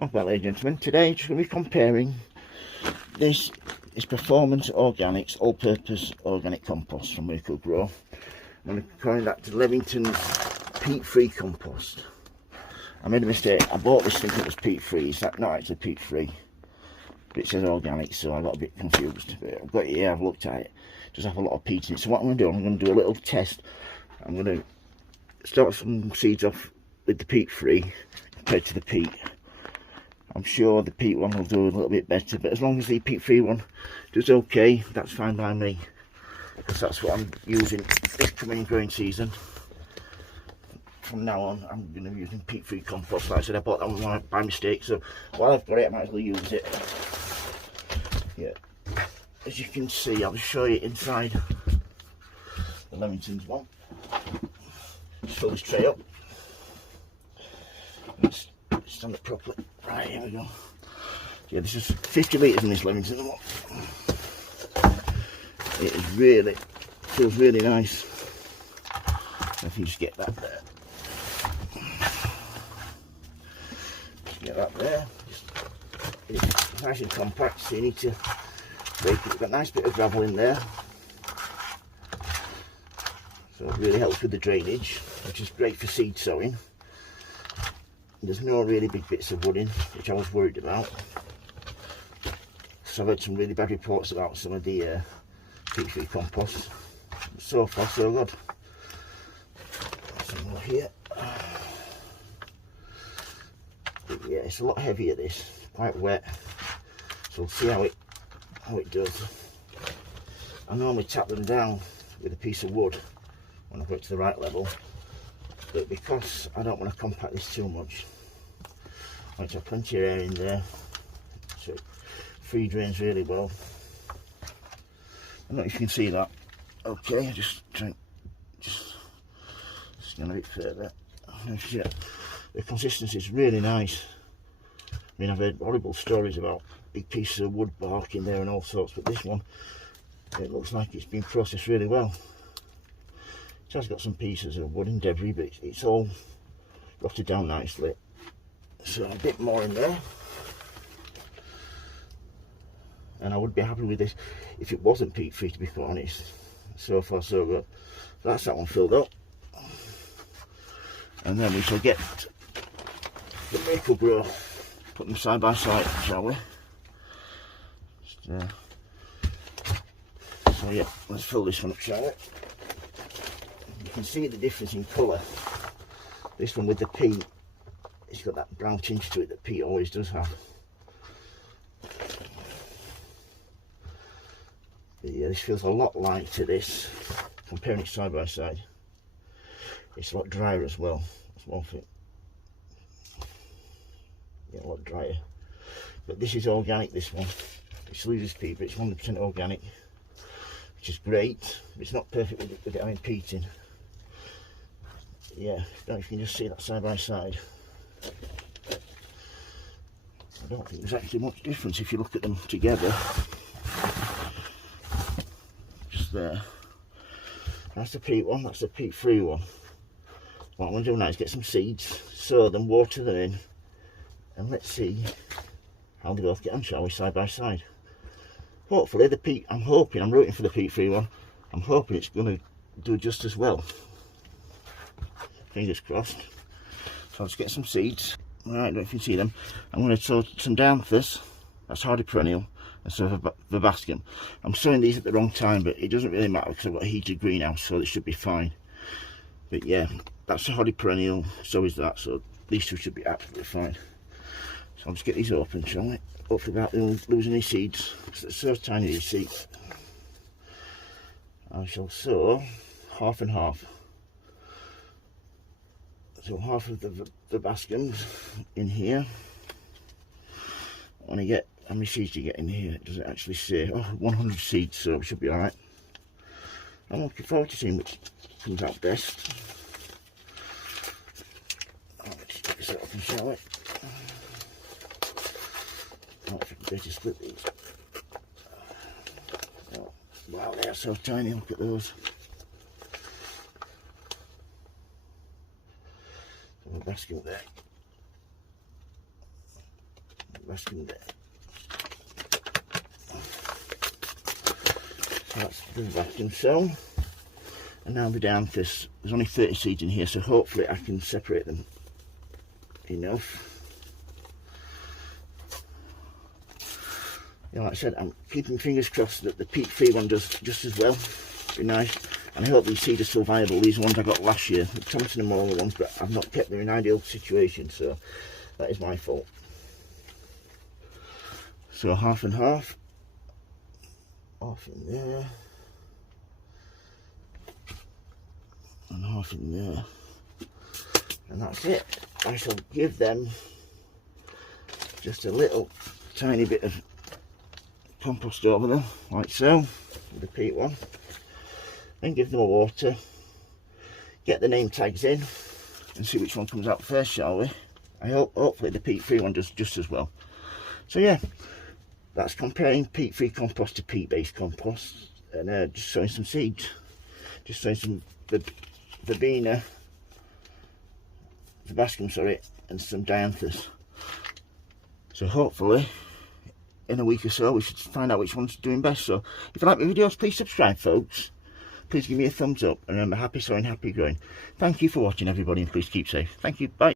Well, ladies and gentlemen, today just going to be comparing this is Performance Organics all-purpose organic compost from Miracle Grow. I'm going to compare that to Levington's peat-free compost. I made a mistake. I bought this thinking it was peat-free. It's not actually peat-free, but it says organic, so I got a bit confused. But I've got it here, I've looked at it. It does have a lot of peat in it. So what I'm going to do, I'm going to do a little test. I'm going to start some seeds off with the peat-free compared to the peat. I'm sure the peat one will do a little bit better, but as long as the peat-free one does okay, that's fine by me, because that's what I'm using this coming growing season. From now on, I'm going to be using peat-free compost. Like I said, I bought that one by mistake, so while I've got it, I might as well use it. Yeah, as you can see, I'll show you inside the Levington's one. Just fill this tray up. Let's stand it properly. Right, here we go. Yeah, this is 50 litres in this Levington one. It is really, feels really nice. If you just get that there. Just get that there. It's nice and compact, so you need to break it. We've got a nice bit of gravel in there. So it really helps with the drainage, which is great for seed sowing. There's no really big bits of wood in, which I was worried about. So I've heard some really bad reports about some of the peat-free compost. So far, so good. Some more here. But yeah, it's a lot heavier. This quite wet. So we'll see how it does. I normally tap them down with a piece of wood when I put it to the right level. But because I don't want to compact this too much, I want to have plenty of air in there, so it free drains really well. I don't know if you can see that. Okay, I just try, just scan a bit further. Yeah, the consistency is really nice. I mean, I've heard horrible stories about big pieces of wood bark in there and all sorts, but this one, it looks like it's been processed really well. It has got some pieces of wood and debris, but it's all rotted down nicely. So a bit more in there. And I would be happy with this if it wasn't peat-free, to be quite honest. So far, so good. So that's that one filled up. And then we shall get the Miracle Grow. Put them side by side, shall we? So yeah, let's fill this one up, shall we? You can see the difference in colour. This one with the peat, it's got that brown tinge to it that peat always does have. But yeah, this feels a lot lighter, this, comparing it side by side. It's a lot drier as well. That's one thing. Yeah, a lot drier. But this is organic, this one. It loses peat, but it's 100% organic, which is great. It's not perfect with it having peat in. Yeah, I don't know if you can just see that side by side. I don't think there's actually much difference if you look at them together. Just there. That's the peat one, that's the peat-free one. What I'm going to do now is get some seeds, sow them, water them in, and let's see how they both get on, shall we, side by side. Hopefully the peat, I'm rooting for the peat-free one. I'm hoping it's going to do just as well. Fingers crossed. So let's get some seeds. Right, I don't know if you can see them. I'm going to sow some Danthus, that's hardy perennial, and some Verbascum. I'm sowing these at the wrong time, but it doesn't really matter because I've got a heated greenhouse, so they should be fine. But yeah, that's a hardy perennial, so is that, so these two should be absolutely fine. So I'll just get these open, shall we? Hopefully without losing any seeds, because they're so tiny, these seeds. I shall sow half and half. So half of the Verbascums in here. I want to get, how many seeds do you get in here? Does it actually say? Oh, 100 seeds, so it should be alright. I'm looking forward to seeing which comes out best. Let's take this off, shall we? Oh, if I can better split these. Oh, wow, they are so tiny, look at those. Basket there. basket there. So that's the vacuum sown. And now the dianthus. There's only 30 seeds in here, so hopefully I can separate them enough. You know, like I said, I'm keeping fingers crossed that the peat-free one does just as well. Be nice. And I hope these seeds are still viable. These are ones I got last year, the Thompson and Moore ones, but I've not kept them in ideal situation, so that is my fault. So half and half. Half in there. And half in there. And that's it. I shall give them just a little tiny bit of compost over them, like so, with the peat one. Then give them a water, get the name tags in, and see which one comes out first, shall we? I hope, hopefully the peat-free one does just as well. So yeah, that's comparing peat-free compost to peat-based compost, and just sowing some seeds. Just sowing some verbena, verbascum, sorry, and some dianthus. So hopefully, in a week or so, we should find out which one's doing best. So if you like my videos, please subscribe, folks. Please give me a thumbs up, and remember, happy sowing, happy growing. Thank you for watching, everybody, and please keep safe. Thank you. Bye.